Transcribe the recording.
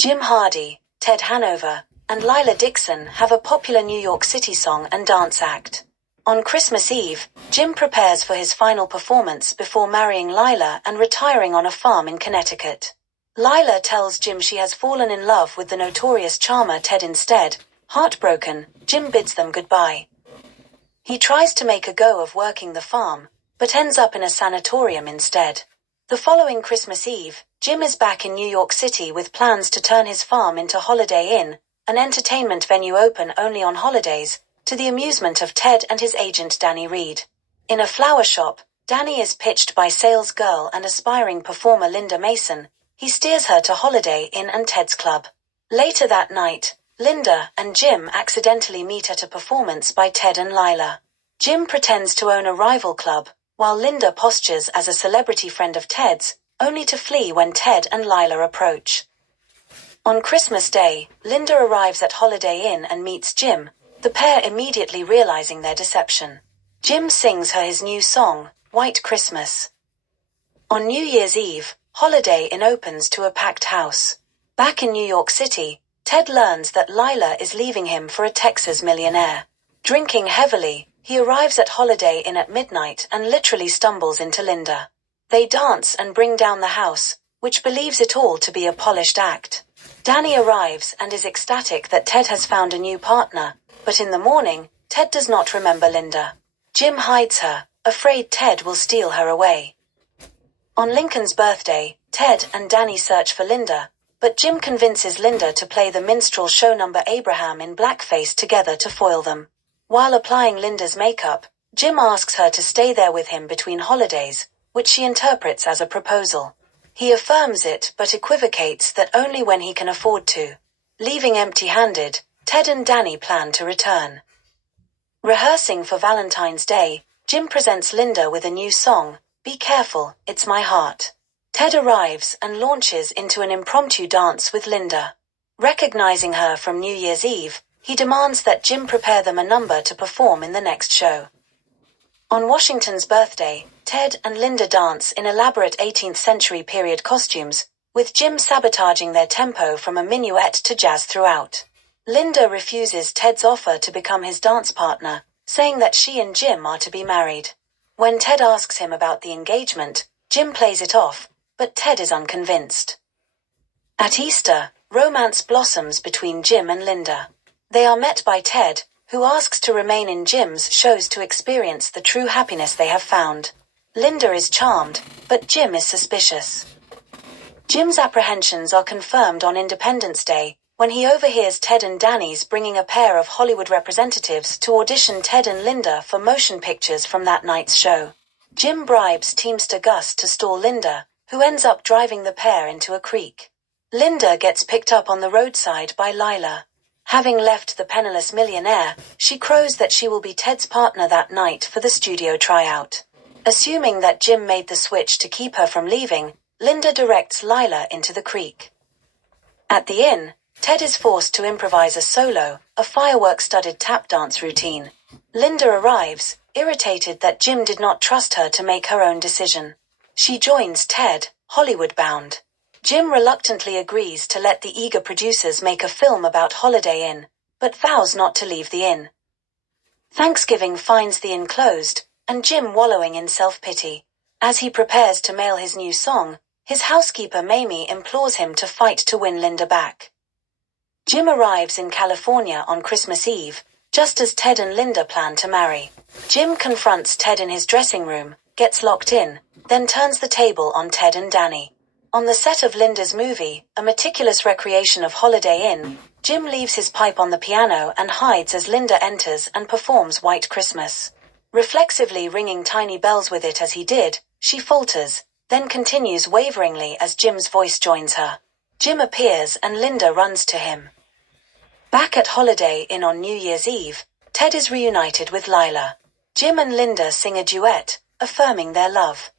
Jim Hardy, Ted Hanover, and Lila Dixon have a popular New York City song and dance act. On Christmas Eve, Jim prepares for his final performance before marrying Lila and retiring on a farm in Connecticut. Lila tells Jim she has fallen in love with the notorious charmer Ted instead. Heartbroken, Jim bids them goodbye. He tries to make a go of working the farm, but ends up in a sanatorium instead. The following Christmas Eve, Jim is back in New York City with plans to turn his farm into Holiday Inn, an entertainment venue open only on holidays, to the amusement of Ted and his agent Danny Reed. In a flower shop, Danny is pitched by sales girl and aspiring performer Linda Mason. He steers her to Holiday Inn and Ted's club. Later that night, Linda and Jim accidentally meet at a performance by Ted and Lila. Jim pretends to own a rival club, while Linda postures as a celebrity friend of Ted's, only to flee when Ted and Lila approach. On Christmas Day, Linda arrives at Holiday Inn and meets Jim, the pair immediately realizing their deception. Jim sings her his new song, White Christmas. On New Year's Eve, Holiday Inn opens to a packed house. Back in New York City, Ted learns that Lila is leaving him for a Texas millionaire. Drinking heavily, he arrives at Holiday Inn at midnight and literally stumbles into Linda. They dance and bring down the house, which believes it all to be a polished act. Danny arrives and is ecstatic that Ted has found a new partner, but in the morning, Ted does not remember Linda. Jim hides her, afraid Ted will steal her away. On Lincoln's birthday, Ted and Danny search for Linda, but Jim convinces Linda to play the minstrel show number Abraham in blackface together to foil them. While applying Linda's makeup, Jim asks her to stay there with him between holidays, which she interprets as a proposal. He affirms it but equivocates that only when he can afford to. Leaving empty-handed, Ted and Danny plan to return. Rehearsing for Valentine's Day, Jim presents Linda with a new song, Be Careful, It's My Heart. Ted arrives and launches into an impromptu dance with Linda. Recognizing her from New Year's Eve, he demands that Jim prepare them a number to perform in the next show. On Washington's birthday, Ted and Linda dance in elaborate 18th century period costumes, with Jim sabotaging their tempo from a minuet to jazz throughout. Linda refuses Ted's offer to become his dance partner, saying that she and Jim are to be married. When Ted asks him about the engagement, Jim plays it off, but Ted is unconvinced. At Easter, romance blossoms between Jim and Linda. They are met by Ted, who asks to remain in Jim's shows to experience the true happiness they have found. Linda is charmed, but Jim is suspicious. Jim's apprehensions are confirmed on Independence Day, when he overhears Ted and Danny's bringing a pair of Hollywood representatives to audition Ted and Linda for motion pictures from that night's show. Jim bribes Teamster Gus to stall Linda, who ends up driving the pair into a creek. Linda gets picked up on the roadside by Lila. Having left the penniless millionaire, she crows that she will be Ted's partner that night for the studio tryout. Assuming that Jim made the switch to keep her from leaving, Linda directs Lila into the creek. At the inn, Ted is forced to improvise a solo, a firework-studded tap dance routine. Linda arrives, irritated that Jim did not trust her to make her own decision. She joins Ted, Hollywood-bound. Jim reluctantly agrees to let the eager producers make a film about Holiday Inn, but vows not to leave the inn. Thanksgiving finds the inn closed, and Jim wallowing in self-pity. As he prepares to mail his new song, his housekeeper Mamie implores him to fight to win Linda back. Jim arrives in California on Christmas Eve, just as Ted and Linda plan to marry. Jim confronts Ted in his dressing room, gets locked in, then turns the table on Ted and Danny. On the set of Linda's movie, a meticulous recreation of Holiday Inn, Jim leaves his pipe on the piano and hides as Linda enters and performs White Christmas. Reflexively ringing tiny bells with it as he did, she falters, then continues waveringly as Jim's voice joins her. Jim appears and Linda runs to him. Back at Holiday Inn on New Year's Eve, Ted is reunited with Lila. Jim and Linda sing a duet, affirming their love.